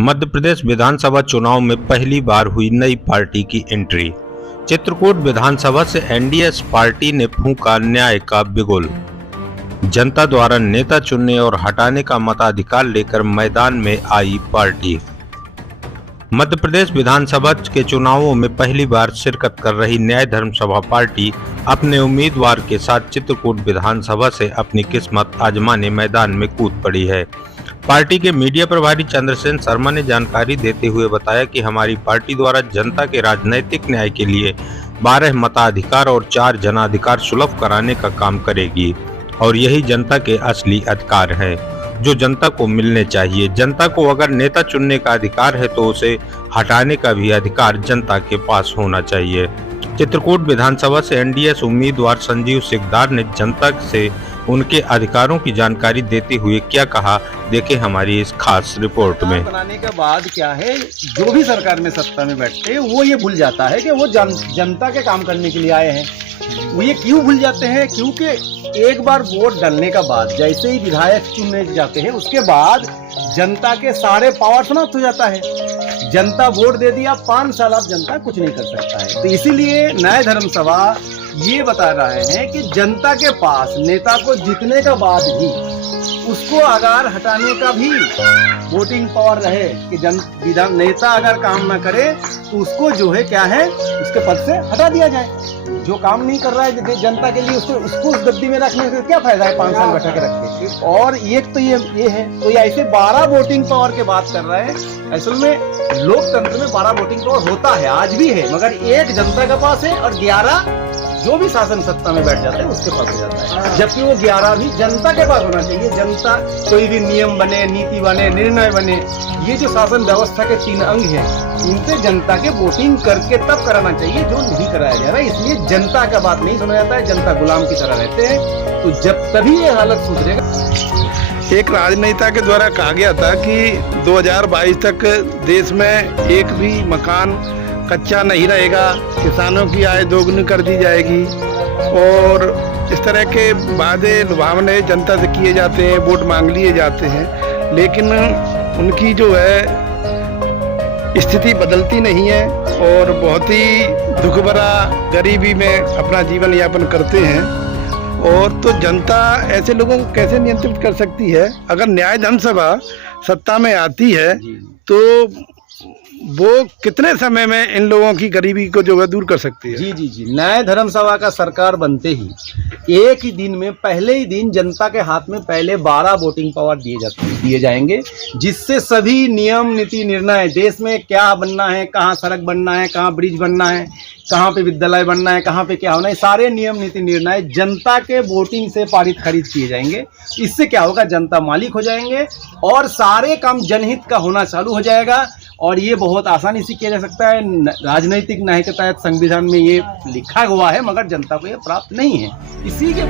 मध्य प्रदेश विधानसभा चुनाव में पहली बार हुई नई पार्टी की एंट्री। चित्रकूट विधानसभा से एनडीए पार्टी ने फूंका न्याय का बिगुल। जनता द्वारा नेता चुनने और हटाने का मताधिकार लेकर मैदान में आई पार्टी। मध्य प्रदेश विधानसभा के चुनावों में पहली बार शिरकत कर रही न्याय धर्म सभा पार्टी अपने उम्मीदवार के साथ चित्रकूट विधानसभा से अपनी किस्मत आजमाने मैदान में कूद पड़ी है। पार्टी के मीडिया प्रभारी चंद्रसेन शर्मा ने जानकारी देते हुए बताया कि हमारी पार्टी द्वारा जनता के राजनीतिक न्याय के लिए 12 मताधिकार और 4 जनाधिकार सुलभ कराने का काम करेगी और यही जनता के असली अधिकार हैं जो जनता को मिलने चाहिए। जनता को अगर नेता चुनने का अधिकार है तो उसे हटाने का भी अधिकार जनता के पास होना चाहिए। चित्रकूट विधानसभा से एनडीए उम्मीदवार संजीव सिकदार ने जनता से उनके अधिकारों की जानकारी देते हुए क्या कहा, देखें हमारी इस खास रिपोर्ट में। बनाने के बाद क्या है, जो भी सरकार में सत्ता में बैठते हैं वो ये भूल जाता है कि वो जनता के काम करने के लिए आए हैं। वो ये क्यों भूल जाते हैं? क्योंकि एक बार वोट डालने का बाद जैसे ही विधायक चुनने जाते हैं उसके बाद जनता के सारे पावर समाप्त हो जाता है। जनता वोट दे दिया, 5 साल आप जनता कुछ नहीं कर सकता है। तो इसीलिए न्याय धर्म सभा ये बता रहे हैं कि जनता के पास नेता को जीतने के बाद भी उसको अगर हटाने का भी वोटिंग पावर रहे कि विधान नेता अगर काम ना करे तो उसको जो है क्या है उसके पद से हटा दिया जाए। जो काम नहीं कर रहा है जनता के लिए उसको उस गद्दी में रखने से क्या फायदा है 5 साल बैठा के रख के। और एक तो ये है, तो ये ऐसे 12 वोटिंग पावर की बात कर रहे हैं। असल में लोकतंत्र में 12 वोटिंग पावर होता है, आज भी है, मगर एक जनता के पास है और 11 जो भी शासन सत्ता में बैठ जाता है उसके पास हो जाता है। जबकि वो 11 भी जनता के पास होना चाहिए। जनता कोई भी नियम बने, नीति बने, निर्णय बने, ये जो शासन व्यवस्था के 3 अंग हैं उनसे जनता के वोटिंग करके तब कराना चाहिए, जो नहीं कराया जा रहा है। इसलिए जनता का बात नहीं सुना जाता है, जनता गुलाम की तरह रहते हैं। तो जब तभी ये हालत सुधरेगा। एक राजनेता के द्वारा कहा गया था कि 2022 तक देश में एक भी मकान कच्चा नहीं रहेगा, किसानों की आय दोगुनी कर दी जाएगी और इस तरह के वादे लुभावने जनता से किए जाते हैं, वोट मांग लिए जाते हैं, लेकिन उनकी जो है स्थिति बदलती नहीं है और बहुत ही दुख भरा गरीबी में अपना जीवन यापन करते हैं। और तो जनता ऐसे लोगों को कैसे नियंत्रित कर सकती है? अगर न्याय धर्म सभा सत्ता में आती है तो वो कितने समय में इन लोगों की गरीबी को जो है दूर कर सकती है? जी। न्याय धर्म सभा का सरकार बनते ही एक ही दिन में, पहले ही दिन जनता के हाथ में पहले 12 वोटिंग पावर दिए जाएंगे, जिससे सभी नियम, नीति, निर्णय, देश में क्या बनना है, कहाँ सड़क बनना है, कहाँ ब्रिज बनना है, कहाँ पे विद्यालय बनना है, कहाँ पे क्या होना है, सारे नियम, नीति, निर्णय जनता के वोटिंग से पारित खरीद किए जाएंगे। इससे क्या होगा, जनता मालिक हो जाएंगे और सारे काम जनहित का होना चालू हो जाएगा। और ये बहुत आसानी से किया जा सकता है। राजनीतिक न्याय के तहत संविधान में ये लिखा हुआ है, मगर जनता को ये प्राप्त नहीं है। इसी के